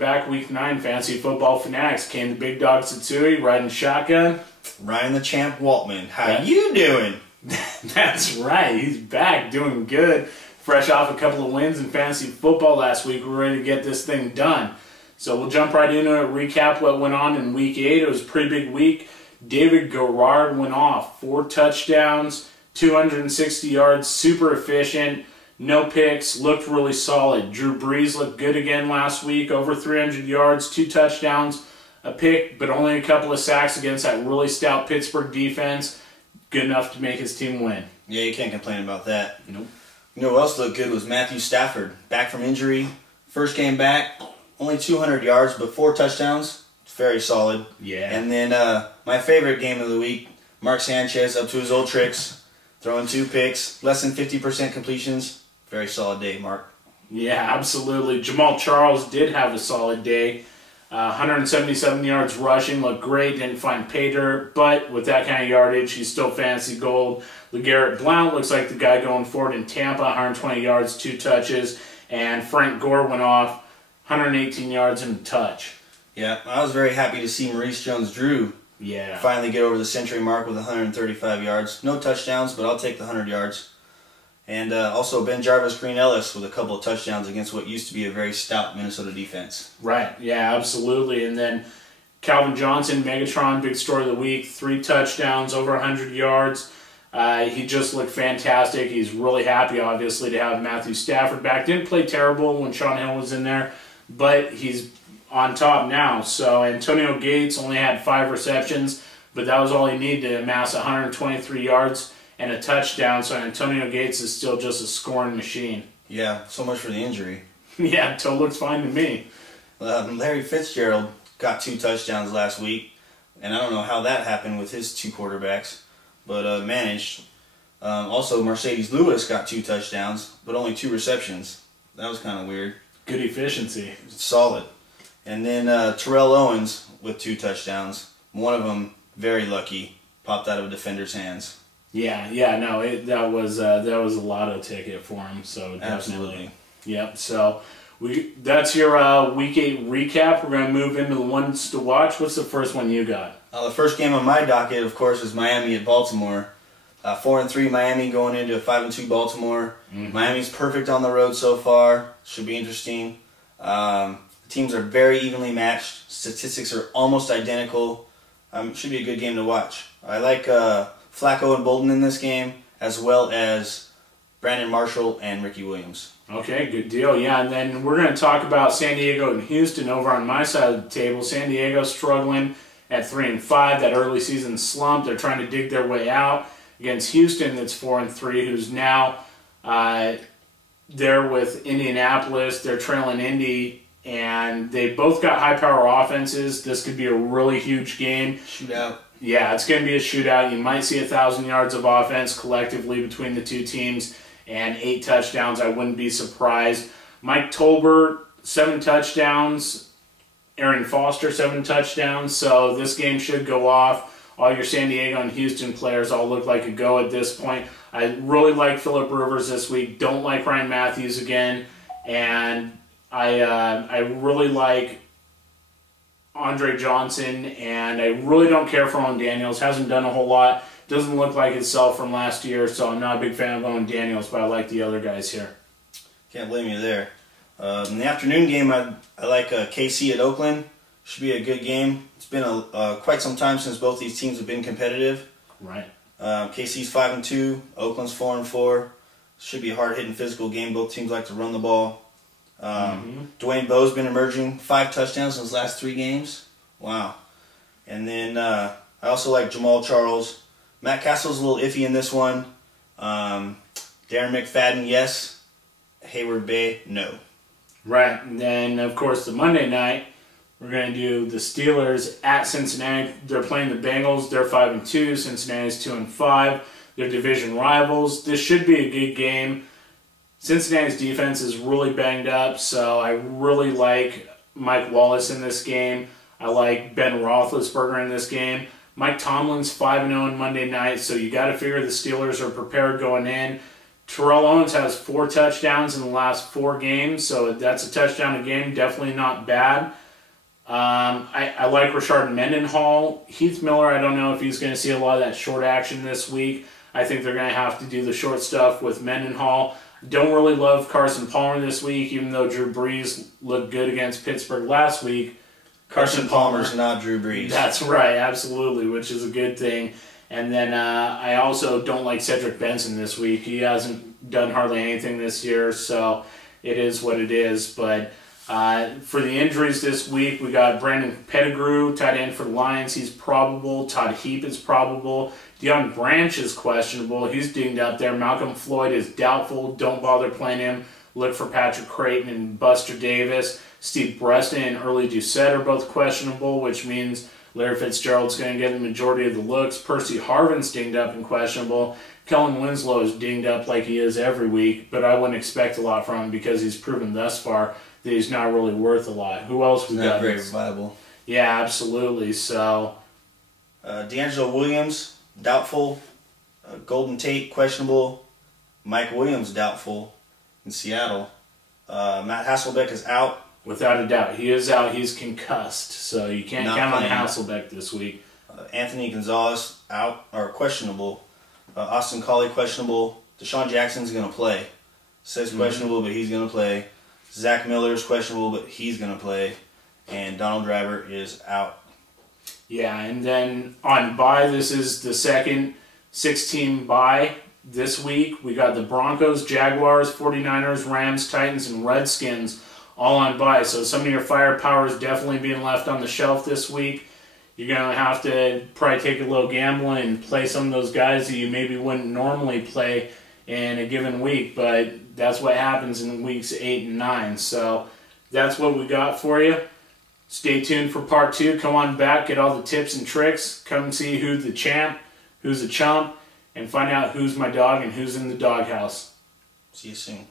back, Week 9, Fantasy Football Fanatics. Caine the big dog Tsutsui, riding shotgun. Ryan the champ Waltman. How you doing? That's right. He's back, doing good. Fresh off a couple of wins in fantasy football last week. We're ready to get this thing done. So we'll jump right into it, recap what went on in Week 8. It was a pretty big week. David Garrard went off. 4 touchdowns, 260 yards, super efficient. No picks, looked really solid. Drew Brees looked good again last week, over 300 yards, 2 touchdowns, a pick, but only a couple of sacks against that really stout Pittsburgh defense. Good enough to make his team win. Yeah, you can't complain about that. Nope. You know what else looked good was Matthew Stafford, back from injury. First game back, only 200 yards, but 4 touchdowns. It's very solid. Yeah. And then my favorite game of the week, Mark Sanchez up to his old tricks, throwing 2 picks, less than 50% completions. Very solid day, Mark. Yeah, absolutely. Jamal Charles did have a solid day. 177 yards rushing, looked great, didn't find pay dirt, but with that kind of yardage, he's still fantasy gold. LeGarrette Blount looks like the guy going forward in Tampa, 120 yards, 2 touches, and Frank Gore went off, 118 yards and a touch. Yeah, I was very happy to see Maurice Jones-Drew finally get over the century mark with 135 yards. No touchdowns, but I'll take the 100 yards. And also Ben Jarvis Green Ellis with a couple of touchdowns against what used to be a very stout Minnesota defense. Right, yeah, absolutely. And then Calvin Johnson, Megatron, big story of the week, 3 touchdowns, over 100 yards. He just looked fantastic. He's really happy, obviously, to have Matthew Stafford back. Didn't play terrible when Sean Hill was in there, but he's on top now. So Antonio Gates only had 5 receptions, but that was all he needed to amass 123 yards and a touchdown, so Antonio Gates is still just a scoring machine. Yeah, so much for the injury. Yeah, it looks fine to me. Larry Fitzgerald got 2 touchdowns last week, and I don't know how that happened with his 2 quarterbacks, but managed. Also, Mercedes Lewis got 2 touchdowns, but only 2 receptions. That was kind of weird. Good efficiency. Solid. And then Terrell Owens with 2 touchdowns. One of them, very lucky, popped out of a defender's hands. Yeah, no, that was a lotto ticket for him. So definitely, absolutely. Yep. So that's your Week 8 recap. We're gonna move into the ones to watch. What's the first one you got? The first game on my docket, of course, is Miami at Baltimore. 4-3 Miami going into a 5-2 Baltimore. Miami's perfect on the road so far. Should be interesting. Teams are very evenly matched. Statistics are almost identical. Should be a good game to watch. I like Flacco and Bolden in this game, as well as Brandon Marshall and Ricky Williams. Okay, good deal. Yeah, and then we're going to talk about San Diego and Houston over on my side of the table. San Diego struggling at 3-5. That early season slump. They're trying to dig their way out against Houston that's 4-3, who's now there with Indianapolis. They're trailing Indy, and they both got high-power offenses. This could be a really huge game. Shootout. Yeah, it's going to be a shootout. You might see 1,000 yards of offense collectively between the 2 teams and 8 touchdowns. I wouldn't be surprised. Mike Tolbert, 7 touchdowns. Aaron Foster, 7 touchdowns. So this game should go off. All your San Diego and Houston players all look like a go at this point. I really like Phillip Rivers this week. Don't like Ryan Matthews again. And I really like Andre Johnson, and I really don't care for Owen Daniels. Hasn't done a whole lot. Doesn't look like himself from last year, so I'm not a big fan of Owen Daniels, but I like the other guys here. Can't blame you there. In the afternoon game, I like KC at Oakland. Should be a good game. It's been quite some time since both these teams have been competitive. Right. KC's 5-2. Oakland's 4-4. Should be a hard-hitting physical game. Both teams like to run the ball. Dwayne Bowe's been emerging, 5 touchdowns in his last 3 games. Wow. And then I also like Jamal Charles. Matt Castle's a little iffy in this one. Darren McFadden, yes. Hayward Bay, no. Right. And then, of course, the Monday night, we're going to do the Steelers at Cincinnati. They're playing the Bengals. They're 5-2. Cincinnati's 2-5. They're division rivals. This should be a good game. Cincinnati's defense is really banged up, so I really like Mike Wallace in this game. I like Ben Roethlisberger in this game. Mike Tomlin's 5-0 on Monday night, so you got to figure the Steelers are prepared going in. Terrell Owens has 4 touchdowns in the last 4 games, so that's a touchdown a game. Definitely not bad. I like Rashard Mendenhall. Heath Miller, I don't know if he's going to see a lot of that short action this week. I think they're going to have to do the short stuff with Mendenhall. Don't really love Carson Palmer this week, even though Drew Brees looked good against Pittsburgh last week. Carson Palmer's not Drew Brees. That's right, absolutely, which is a good thing. And then I also don't like Cedric Benson this week. He hasn't done hardly anything this year, so it is what it is. But for the injuries this week, we got Brandon Pettigrew, tight end for the Lions. He's probable. Todd Heap is probable. Deion Branch is questionable. He's dinged up there. Malcolm Floyd is doubtful. Don't bother playing him. Look for Patrick Creighton and Buster Davis. Steve Breston and Early Doucette are both questionable, which means Larry Fitzgerald's going to get the majority of the looks. Percy Harvin's dinged up and questionable. Kellen Winslow is dinged up like he is every week, but I wouldn't expect a lot from him because he's proven thus far that he's not really worth a lot. Who else we got? Not very reliable. Yeah, absolutely. So, D'Angelo Williams, doubtful. Golden Tate, questionable. Mike Williams, doubtful in Seattle. Matt Hasselbeck is out. Without a doubt. He is out. He's concussed. So you can't count on Hasselbeck this week. Anthony Gonzalez, out or questionable. Austin Collie, questionable. Deshaun Jackson's going to play. Says questionable, but he's going to play. Zach Miller's questionable, but he's going to play. And Donald Driver is out. Yeah, and then on bye, this is the second 6-team bye this week. We got the Broncos, Jaguars, 49ers, Rams, Titans, and Redskins all on bye. So some of your firepower is definitely being left on the shelf this week. You're going to have to probably take a little gamble and play some of those guys that you maybe wouldn't normally play in a given week, but that's what happens in weeks 8 and 9. So that's what we got for you. Stay tuned for part 2. Come on back, get all the tips and tricks. Come see who's the champ, who's the chump, and find out who's my dog and who's in the doghouse. See you soon.